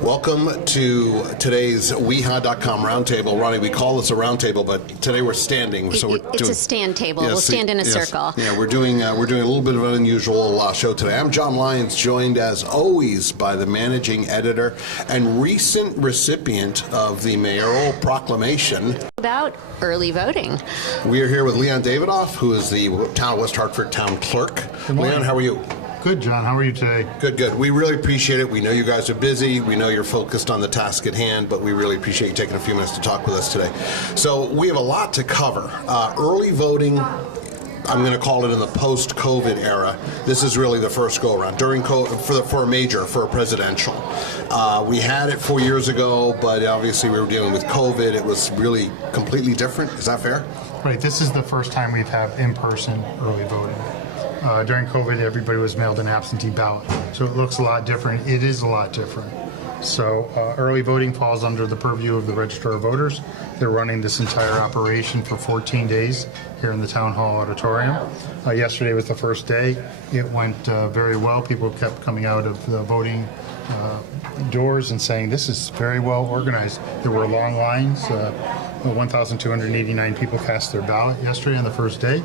Welcome to today's WeHa.com Roundtable. Ronnie, we call this a roundtable, but today we're standing. It's a stand table. Yes, we'll stand in a circle. Yeah, we're doing a little bit of an unusual show today. I'm John Lyons, joined as always by the managing editor and recent recipient of the mayoral proclamation About early voting. We are here with Leon Davidoff, who is the Town of West Hartford Town Clerk. Leon, how are you? Good, John. How are you today? Good. We really appreciate it. We know you guys are busy. We know you're focused on the task at hand, but we really appreciate you taking a few minutes to talk with us today. So we have a lot to cover. Early voting, I'm going to call it in the post-COVID era. This is really the first go-around during COVID for a presidential. We had it 4 years ago, but obviously we were dealing with COVID. It was really completely different. Is that fair? Right. This is the first time we've had in-person early voting. During COVID, everybody was mailed an absentee ballot. So it looks a lot different. It is a lot different. So early voting falls under the purview of the Registrar of Voters. They're running this entire operation for 14 days here in the Town Hall auditorium. Yesterday was the first day. It went very well. People kept coming out of the voting doors and saying, this is very well organized. There were long lines. 1,289 people cast their ballot yesterday on the first day,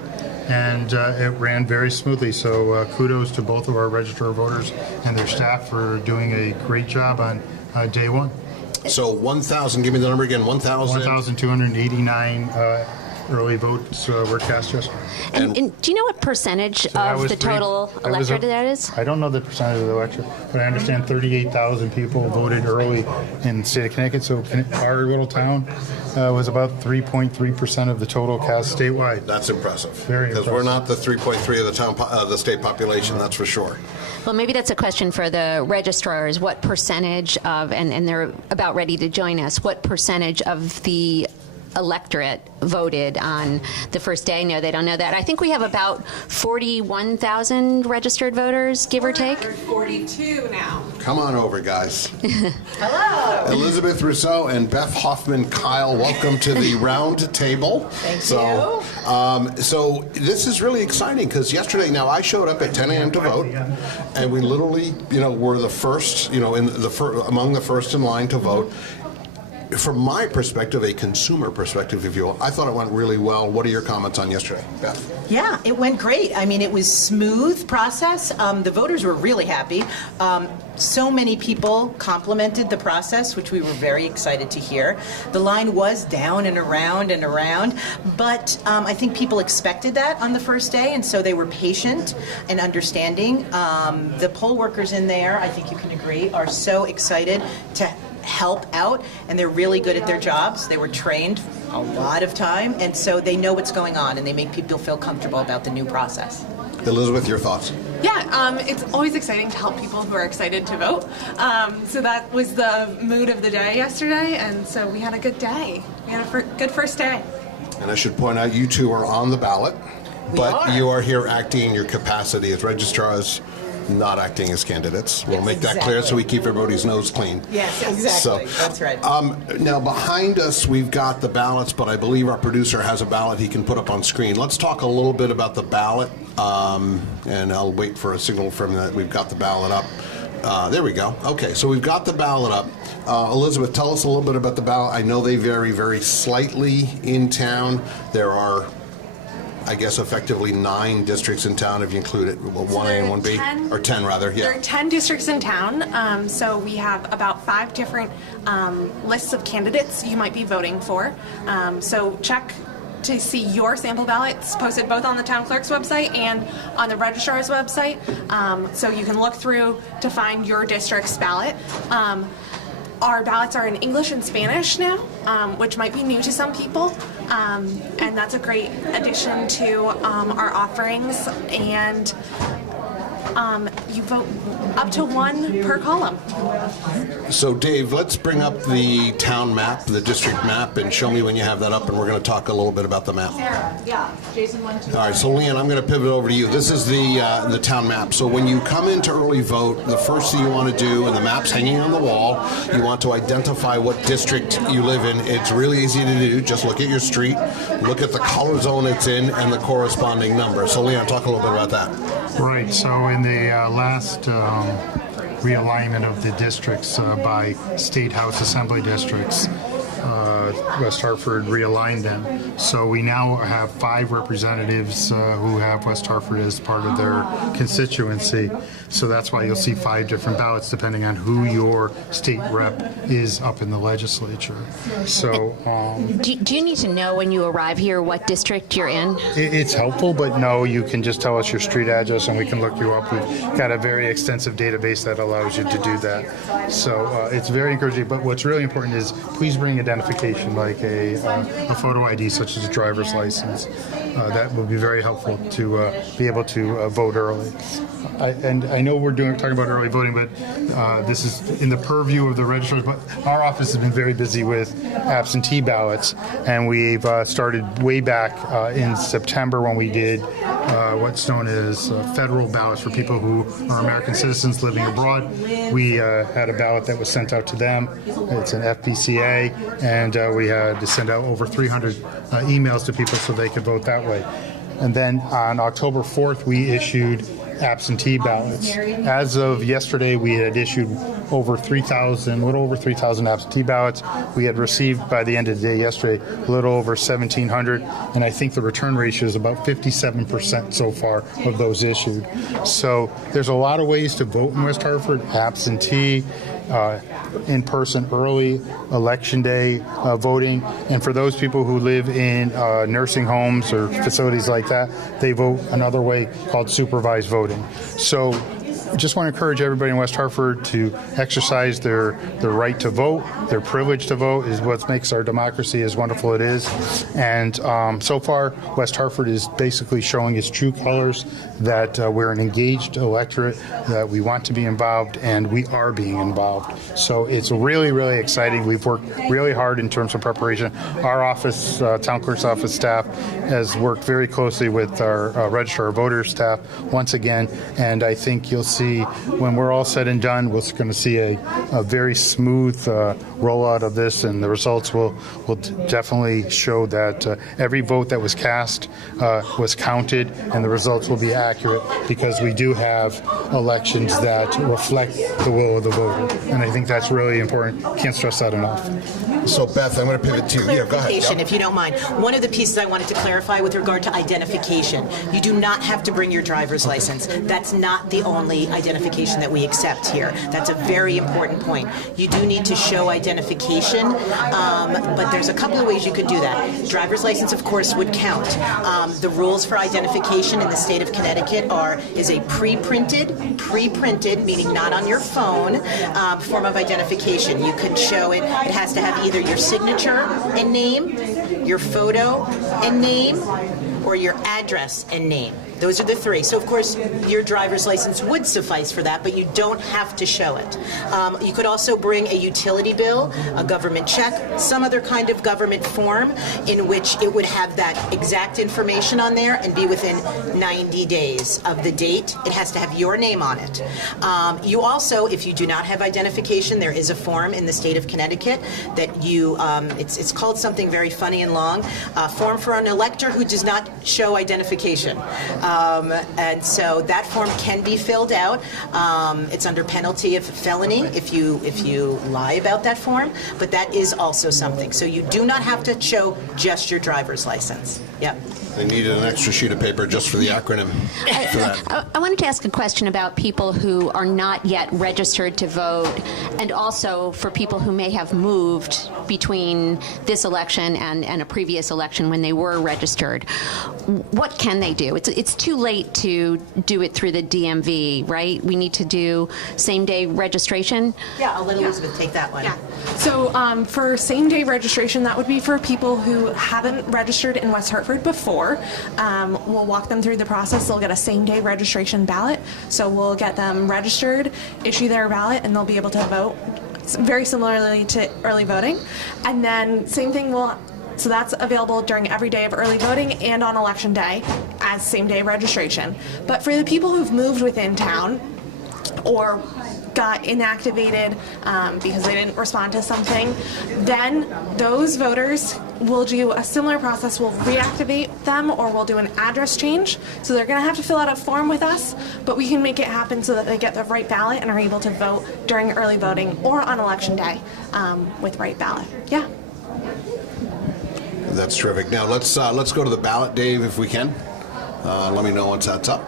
and it ran very smoothly. So kudos to both of our Registrar voters and their staff for doing a great job on day one. So 1,000, give me the number again, 1,289 early votes were cast yesterday. And do you know what percentage of the total electorate that is? I don't know the percentage of the electorate, but I understand 38,000 people voted early in the state of Connecticut. So our little town was about 3.3% of the total cast statewide. That's impressive. Very impressive. Because we're not the 3.3 of the town, the state population, that's for sure. Well, maybe that's a question for the registrars. What percentage of, and they're about ready to join us, what percentage of the electorate voted on the first day? No, they don't know that. I think we have about 41,000 registered voters, give or take. 42 now. Come on over, guys. Hello. Elizabeth Rousseau and Beth Hoffman-Kyle, welcome to the round table. Thank you. So this is really exciting because yesterday, now I showed up at 10 a.m. to vote, and we literally, were the first, among the first in line to vote. From my perspective, a consumer perspective, if you will, I thought it went really well. What are your comments on yesterday, Beth? Yeah, it went great. I mean, it was smooth process. The voters were really happy. So many people complimented the process, which we were very excited to hear. The line was down and around, but I think people expected that on the first day, and so they were patient and understanding. The poll workers in there, I think you can agree, are so excited to help out, and they're really good at their jobs. They were trained a lot of time, and so they know what's going on, and they make people feel comfortable about the new process. Elizabeth, your thoughts? Yeah, it's always exciting to help people who are excited to vote. So that was the mood of the day yesterday, and so we had a good day. We had a good first day. And I should point out, you two are on the ballot, but you are here acting in your capacity as registrars, not acting as candidates. We'll make that clear so we keep everybody's nose clean. Yes, exactly. So, that's right. Now, behind us, we've got the ballots, but I believe our producer has a ballot he can put up on screen. Let's talk a little bit about the ballot, and I'll wait for a signal from that we've got the ballot up. There we go. Okay, so we've got the ballot up. Elizabeth, tell us a little bit about the ballot. I know they vary very slightly in town. There are, I guess, effectively 9 districts in town if you include it, 1A and 1B, or 10 rather, yeah. There are 10 districts in town, so we have about 5 different lists of candidates you might be voting for. So check to see your sample ballots posted both on the town clerk's website and on the registrar's website, so you can look through to find your district's ballot. Our ballots are in English and Spanish now, which might be new to some people, and that's a great addition to our offerings, and you vote up to 1 per column. So Dave, let's bring up the town map, the district map, and show me when you have that up, and we're going to talk a little bit about the map. Yeah, Jason 1, 2. All right, so Leon, I'm going to pivot over to you. This is the town map. So when you come into early vote, the first thing you want to do, and the map's hanging on the wall, you want to identify what district you live in. It's really easy to do. Just look at your street, look at the color zone it's in, and the corresponding number. So Leon, talk a little bit about that. Right, so in the last realignment of the districts by State House Assembly districts, West Hartford realigned them. So we now have 5 representatives who have West Hartford as part of their constituency. So that's why you'll see 5 different ballots depending on who your state rep is up in the legislature. So Do you need to know when you arrive here what district you're in? it's helpful, but no, you can just tell us your street address and we can look you up. We've got a very extensive database that allows you to do that. So it's very encouraging, but what's really important is please bring identification like a photo ID such as a driver's license. That would be very helpful to be able to vote early. I know we're talking about early voting, but this is in the purview of the registrars. But our office has been very busy with absentee ballots, and we've started way back in September when we did what's known as federal ballots for people who are American citizens living abroad. We had a ballot that was sent out to them. It's an FPCA, and we had to send out over 300 emails to people so they could vote that way. And then on October 4th, we issued absentee ballots. As of yesterday, we had issued a little over 3,000 absentee ballots. We had received by the end of the day yesterday a little over 1,700, and I think the return ratio is about 57% so far of those issued. So there's a lot of ways to vote in West Hartford: absentee, in person early, election day voting, and for those people who live in nursing homes or facilities like that, they vote another way called supervised voting. So I just want to encourage everybody in West Hartford to exercise their right to vote. Their privilege to vote is what makes our democracy as wonderful it is. And so far, West Hartford is basically showing its true colors, that we're an engaged electorate, that we want to be involved, and we are being involved. So it's really, really exciting. We've worked really hard in terms of preparation. Our office, Town Clerk's office staff, has worked very closely with our Registrar of Voters staff once again, and I think you'll see when we're all said and done, we're going to see a very smooth rollout of this, and the results will definitely show that every vote that was cast was counted, and the results will be accurate, because we do have elections that reflect the will of the voter, and I think that's really important. Can't stress that enough. So, Beth, I'm going to pivot to you. Yeah, go ahead. Clarification, if you don't mind. One of the pieces I wanted to clarify with regard to identification, you do not have to bring your driver's license. That's not the only identification that we accept here. That's a very important point. You do need to show identification, but there's a couple of ways you can do that. Driver's license, of course, would count. The rules for identification in the state of Connecticut is a pre-printed, meaning not on your phone, form of identification. You could show it. It has to have either your signature and name, your photo and name, or your address and name. Those are the 3. So, of course, your driver's license would suffice for that, but you don't have to show it. You could also bring a utility bill, a government check, some other kind of government form in which it would have that exact information on there and be within 90 days of the date. It has to have your name on it. You also, if you do not have identification, there is a form in the state of Connecticut that you, it's called something very funny and long, form for an elector who does not show identification. And so that form can be filled out. It's under penalty of felony if you lie about that form, but that is also something. So you do not have to show just your driver's license. Yep. They needed an extra sheet of paper just for the acronym for that. I wanted to ask a question about people who are not yet registered to vote, and also for people who may have moved between this election and a previous election when they were registered. What can they do? It's too late to do it through the DMV, right? We need to do same-day registration? Yeah, I'll let Elizabeth take that one. Yeah. So for same-day registration, that would be for people who haven't registered in West Hartford before. We'll walk them through the process. They'll get a same-day registration ballot. So we'll get them registered, issue their ballot, and they'll be able to vote very similarly to early voting. And then same thing so that's available during every day of early voting and on election day as same-day registration. But for the people who've moved within town or got inactivated because they didn't respond to something, then those voters we'll do a similar process. We'll reactivate them, or we'll do an address change. So they're going to have to fill out a form with us, but we can make it happen so that they get the right ballot and are able to vote during early voting or on election day with right ballot. Yeah. That's terrific. Now let's go to the ballot, Dave, if we can. Let me know once that's up.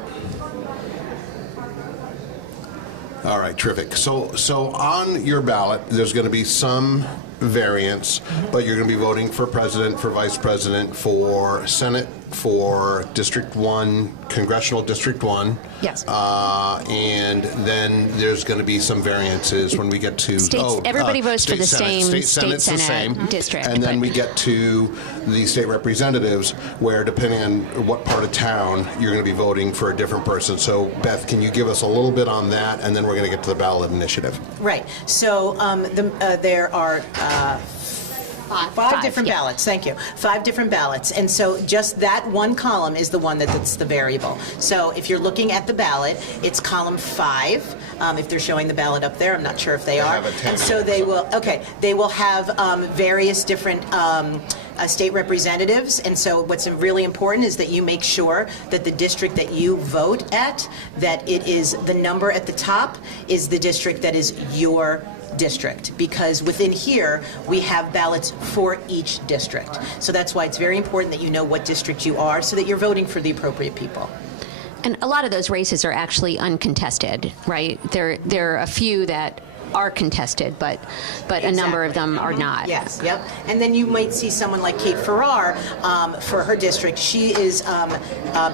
All right, terrific. So on your ballot, there's going to be some variance, but you're going to be voting for president, for vice president, for Senate, for District 1, Congressional District 1. Yes. And then there's going to be some variances when we get to... Everybody votes for the same State Senate's the same district. And then we get to the state representatives, where depending on what part of town, you're going to be voting for a different person. So, Beth, can you give us a little bit on that, and then we're going to get to the ballot initiative. Right. So there are five different ballots. Thank you. 5 different ballots. And so just that one column is the one that's the variable. So if you're looking at the ballot, it's column 5. If they're showing the ballot up there, I'm not sure if they are. And so they will have various different state representatives. And so what's really important is that you make sure that the district that you vote at, that it is the number at the top is the district that is your district, because within here we have ballots for each district. So that's why it's very important that you know what district you are, so that you're voting for the appropriate people. And a lot of those races are actually uncontested, right? There are a few that are contested, but a number of them are not. Yes, yep. And then you might see someone like Kate Farrar for her district. She is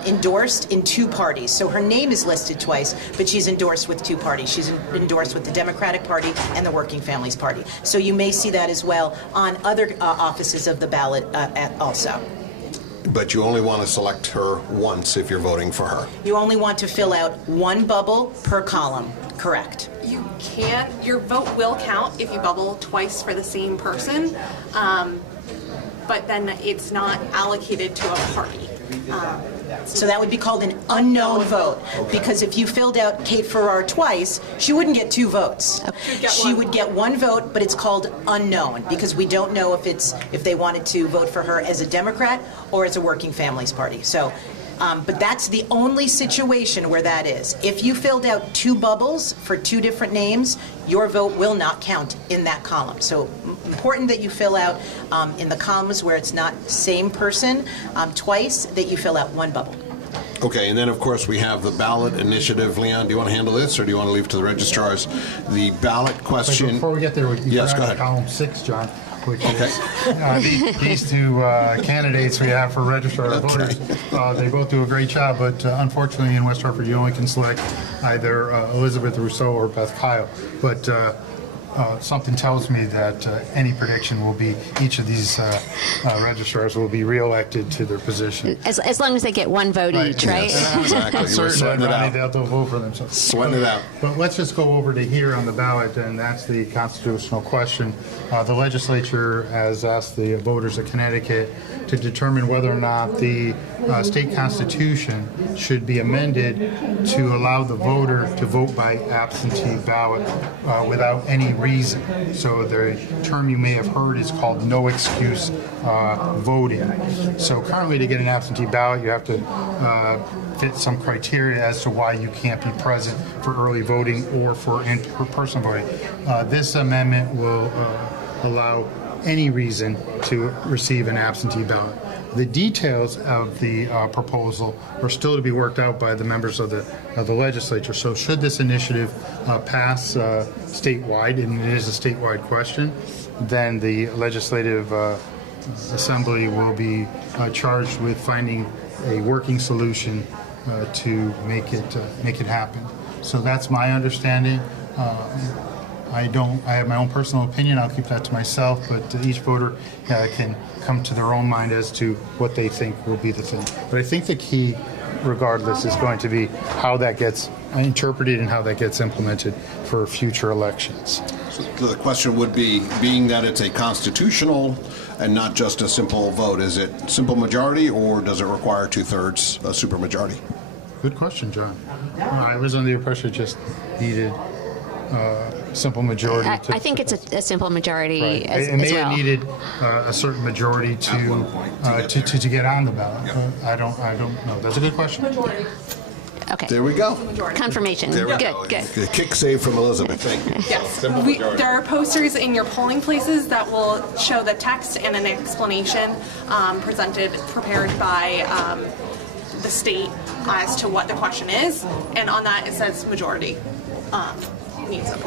endorsed in 2 parties. So her name is listed twice, but she's endorsed with 2 parties. She's endorsed with the Democratic Party and the Working Families Party. So you may see that as well on other offices of the ballot also. But you only want to select her once if you're voting for her. You only want to fill out 1 bubble per column. Correct. You can, your vote will count if you bubble twice for the same person, but then it's not allocated to a party. So that would be called an unknown vote, because if you filled out Kate Farrar twice, she wouldn't get 2 votes. She would get 1 vote, but it's called unknown, because we don't know if they wanted to vote for her as a Democrat or as a Working Families Party. So. But that's the only situation where that is. If you filled out 2 bubbles for 2 different names, your vote will not count in that column. So important that you fill out in the columns where it's not same person twice, that you fill out 1 bubble. Okay, and then of course we have the ballot initiative. Leon, do you want to handle this, or do you want to leave it to the registrars? The ballot question... Before we get there, yes, go ahead. Column 6, John. Which is these 2 candidates we have for registrar voters. They both do a great job, but unfortunately in West Hartford you only can select either Elizabeth Rousseau or Beth Kyle. But something tells me that any prediction will be each of these registrars will be reelected to their position. As long as they get 1 vote each, right? Yeah, exactly. You were sweating it out. They'll vote for themselves. Sweating it out. But let's just go over to here on the ballot, and that's the constitutional question. The legislature has asked the voters of Connecticut to determine whether or not the state constitution should be amended to allow the voter to vote by absentee ballot without any reason. So the term you may have heard is called no excuse voting. So currently to get an absentee ballot, you have to fit some criteria as to why you can't be present for early voting or for in-person voting. This amendment will allow any reason to receive an absentee ballot. The details of the proposal are still to be worked out by the members of the legislature. So should this initiative pass statewide, and it is a statewide question, then the legislative assembly will be charged with finding a working solution to make it happen. So that's my understanding. I have my own personal opinion. I'll keep that to myself, but each voter can come to their own mind as to what they think will be the thing. But I think the key, regardless, is going to be how that gets interpreted and how that gets implemented for future elections. So the question would be, being that it's a constitutional and not just a simple vote, is it simple majority or does it require 2/3 supermajority? Good question, John. I was under the impression it just needed simple majority. I think it's a simple majority Right. as, and as they well. had needed a certain majority to get on the ballot. I don't know. That's a good question. Okay. There we go. Confirmation. There we Good, go. good. A kick save from Elizabeth. Thank you. Yes. There are posters in your polling places that will show the text and an explanation prepared by the state as to what the question is, and on that it says majority needs a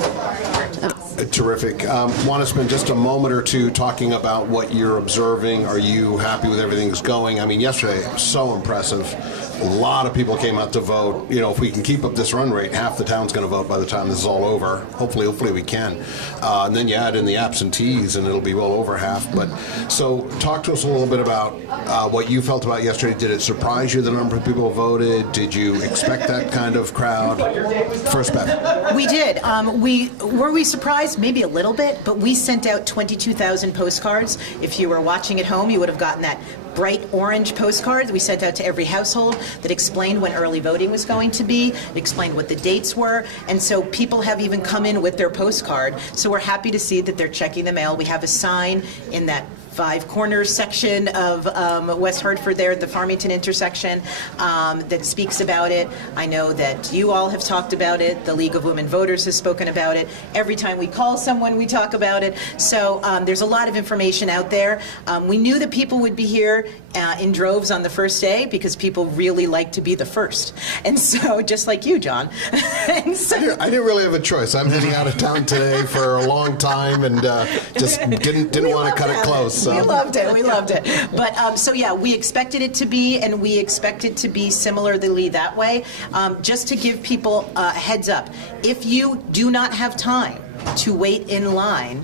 Terrific. Want to spend just a moment or two talking about what you're observing. Are you happy with everything that's going? I mean, yesterday, so impressive. A lot of people came out to vote. You know, if we can keep up this run rate, half the town's going to vote by the time this is all over. Hopefully we can. And then you add in the absentees, and it'll be well over half. But so, talk to us a little bit about what you felt about yesterday. Did it surprise you the number of people who voted? Did you expect that kind of crowd? First, Beth. We did. Were we surprised? Maybe a little bit, but we sent out 22,000 postcards. If you were watching at home, you would have gotten that bright orange postcard that we sent out to every household that explained when early voting was going to be, it explained what the dates were, and so people have even come in with their postcard. So we're happy to see that they're checking the mail. We have a sign in that Five Corners section of West Hartford there at the Farmington intersection that speaks about it. I know that you all have talked about it. The League of Women Voters has spoken about it. Every time we call someone, we talk about it. So there's a lot of information out there. We knew that people would be here in droves on the first day because people really like to be the first. And so, just like you, John. And so, I didn't really have a choice. I'm heading out of town today for a long time and just didn't want to cut it close. So. We loved it. We loved it. But so yeah, we expected it to be, and we expect it to be similarly that way. Just to give people a heads up, if you do not have time to wait in line,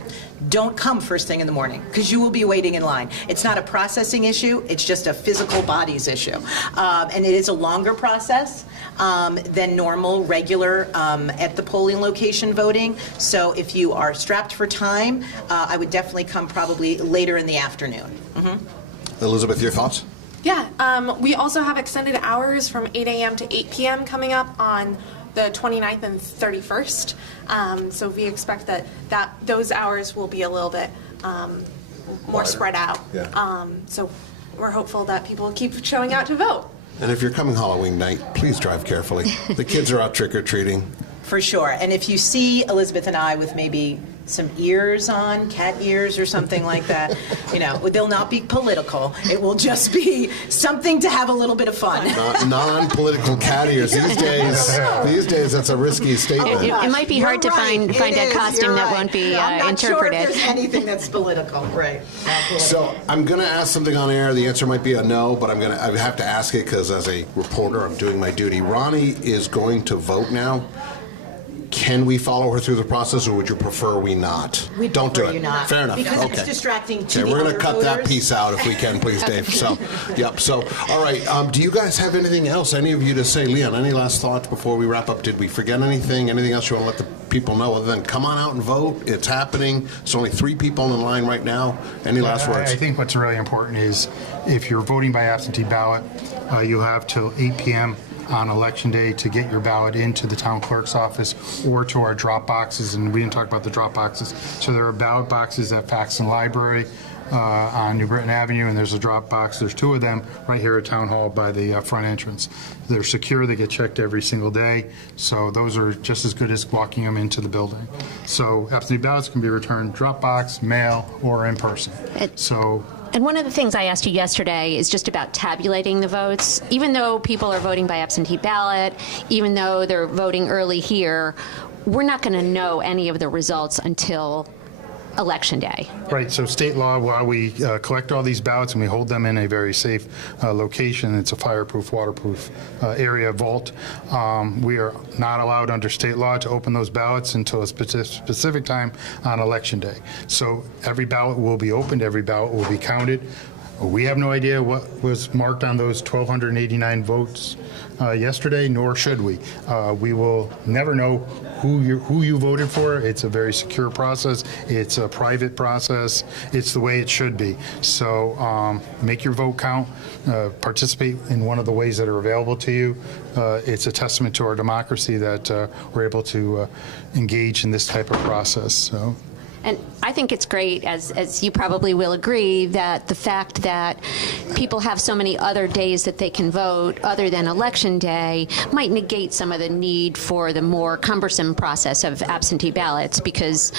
don't come first thing in the morning because you will be waiting in line. It's not a processing issue, it's just a physical bodies issue. And it is a longer process than normal, regular at the polling location voting. So if you are strapped for time, I would definitely come probably later in the afternoon. Elizabeth, your thoughts? Yeah, we also have extended hours from 8 a.m. to 8 p.m. coming up on the 29th and 31st. So we expect that those hours will be a little bit more spread out. Yeah. So we're hopeful that people keep showing out to vote. And if you're coming Halloween night, please drive carefully. The kids are out trick-or-treating. For sure. And if you see Elizabeth and I with maybe some ears on, cat ears or something like that, you know, they'll not be political. It will just be something to have a little bit of fun. Non-political cat ears. These days, that's a risky statement. It might be hard to find a costume that won't be I'm not sure interpreted. if there's anything that's political. Right. So I'm going to ask something on air. The answer might be a no, but I have to ask it because as a reporter, I'm doing my duty. Ronnie is going to vote now. Can we follow her through the process, or would you prefer we not? We Don't do prefer it. you not. Fair enough. Because okay. it's distracting to Okay, the we're going other to cut that voters. piece out if we can, please, Dave. So, yep. So, all right. Do you guys have anything else? Any of you to say, Leon? Any last thoughts before we wrap up? Did we forget anything? Anything else you want to let the people know? Other than come on out and vote. It's happening. There's only 3 people in line right now. Any last words? I think what's really important is if you're voting by absentee ballot, you have till 8 p.m. on Election Day to get your ballot into the town clerk's office or to our drop boxes, and we didn't talk about the drop boxes. So there are ballot boxes at Faxon Library on New Britain Avenue, and there's a drop box. There's 2 of them right here at Town Hall by the front entrance. They're secure. They get checked every single day, so those are just as good as walking them into the building. So absentee ballots can be returned drop box, mail, or in person. And one of the things I asked you yesterday is just about tabulating the votes. Even though people are voting by absentee ballot, even though they're voting early here, we're not going to know any of the results until Election Day. Right, so state law, while we collect all these ballots and we hold them in a very safe location, it's a fireproof, waterproof area vault, we are not allowed under state law to open those ballots until a specific time on Election Day. So every ballot will be opened, every ballot will be counted. We have no idea what was marked on those 1,289 votes yesterday, nor should we. We will never know who you voted for. It's a very secure process. It's a private process. It's the way it should be. So make your vote count. Participate in one of the ways that are available to you. It's a testament to our democracy that we're able to engage in this type of process. So. And I think it's great, as you probably will agree, that the fact that people have so many other days that they can vote other than Election Day might negate some of the need for the more cumbersome process of absentee ballots, because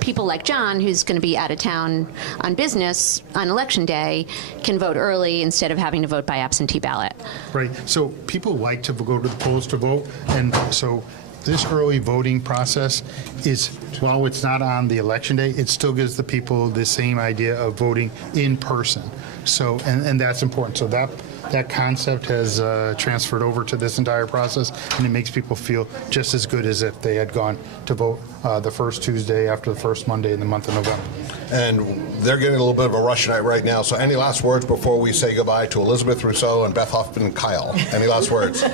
people like John, who's going to be out of town on business on Election Day, can vote early instead of having to vote by absentee ballot. Right. So people like to go to the polls to vote, and so this early voting process is, while it's not on the election day, it still gives the people the same idea of voting in person. So, and that's important. So that concept has transferred over to this entire process, and it makes people feel just as good as if they had gone to vote the first Tuesday after the first Monday in the month of November. And they're getting a little bit of a rush night right now, so any last words before we say goodbye to Elizabeth Rousseau and Beth Hoffman and Kyle? Any last words?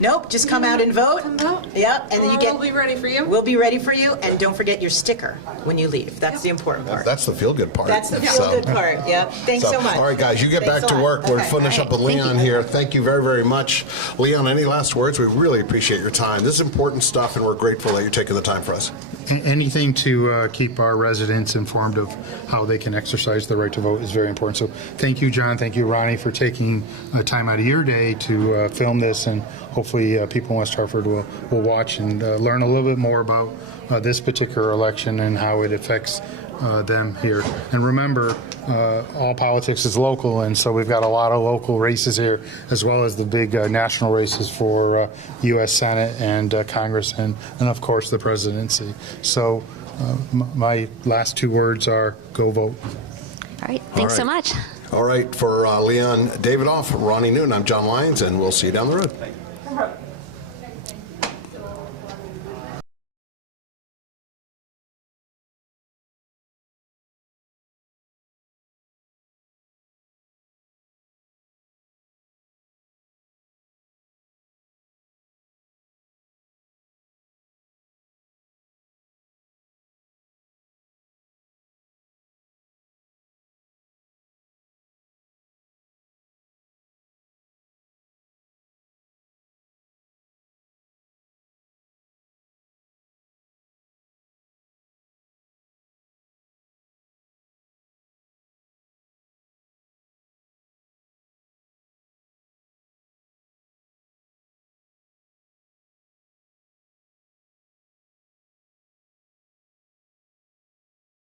Nope, just come out and vote. Come out. Yep, and then We'll be ready for you. We'll be ready for you, and don't forget your sticker when you leave. That's the important part. That's the feel-good part. That's the feel-good part, yep. Thanks so much. All right, guys, you get Thanks back a to lot. work. We're Okay. finishing up with Leon here. Thank you very, very much. Leon, any last words? We really appreciate your time. This is important stuff, and we're grateful that you're taking the time for us. Anything to keep our residents informed of how they can exercise their right to vote is very important. So thank you, John. Thank you, Ronnie, for taking time out of your day to film this, and hopefully people in West Hartford will watch and learn a little bit more about this particular election and how it affects them here. And remember, all politics is local, and so we've got a lot of local races here, as well as the big national races for U.S. Senate and Congress, and of course the presidency. So my last two words are go vote. All right, thanks so right. much. All right, for Leon Davidoff, Ronnie Noon, I'm John Lyons, and we'll see you down the road.